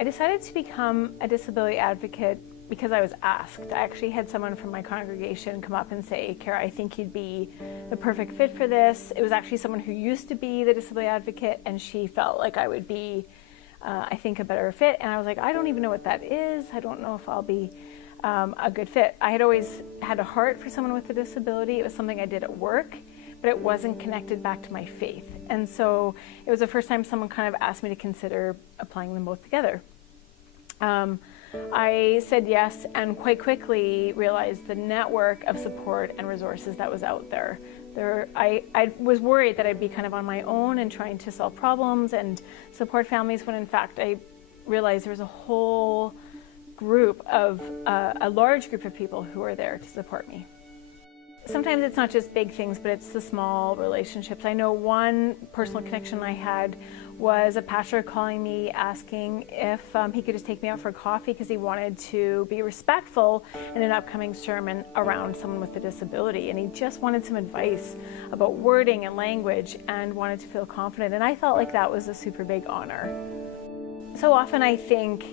I decided to become a disability advocate because I was asked. I actually had someone from my congregation come up and say, Cara, I think you'd be the perfect fit for this. It was actually someone who used to be the disability advocate, and she felt like I would be, I think, a better fit. And I was like, I don't even know what that is. I don't know if I'll be a good fit. I had always had a heart for someone with a disability. It was something I did at work, but it wasn't connected back to my faith. And so it was the first time someone kind of asked me to consider applying them both together. I said yes, and quite quickly realized the network of support and resources that was out there. I was worried that I'd be kind of on my own and trying to solve problems and support families, when in fact I realized there was a whole group of, a large group of people who were there to support me. Sometimes it's not just big things, but it's the small relationships. I know one personal connection I had was a pastor calling me asking if he could just take me out for coffee because he wanted to be respectful in an upcoming sermon around someone with a disability. And he just wanted some advice about wording and language and wanted to feel confident. And I felt like that was a super big honor. So often I think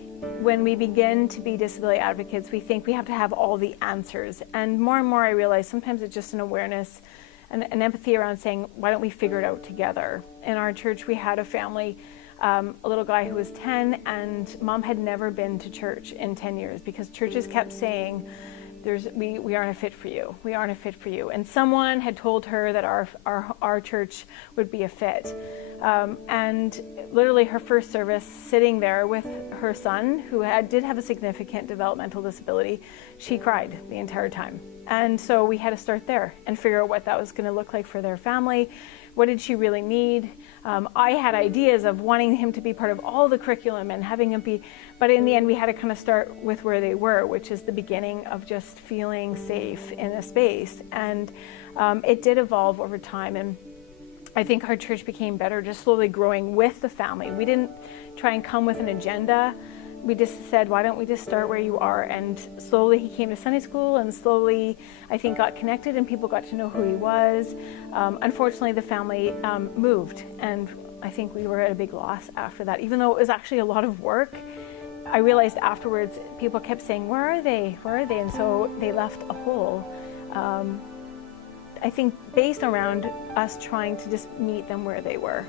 when we begin to be disability advocates, we think we have to have all the answers. And more I realize sometimes it's just an awareness and an empathy around saying, why don't we figure it out together? In our church, we had a family, a little guy who was 10, and mom had never been to church in 10 years because churches kept saying, we aren't a fit for you. We aren't a fit for you. And someone had told her that our church would be a fit. And literally her first service, sitting there with her son, who did have a significant developmental disability, she cried the entire time. And so we had to start there and figure out what that was going to look like for their family. What did she really need? I had ideas of wanting him to be part of all the curriculum and having him be, but in the end we had to kind of start with where they were, which is the beginning of just feeling safe in a space. And it did evolve over time, and I think our church became better just slowly growing with the family. We didn't try and come with an agenda. We just said, why don't we just start where you are? And slowly he came to Sunday school, and slowly I think got connected and people got to know who he was. Unfortunately, the family moved, and I think we were at a big loss after that. Even though it was actually a lot of work, I realized afterwards people kept saying, where are they? Where are they? And so they left a hole. I think based around us trying to just meet them where they were.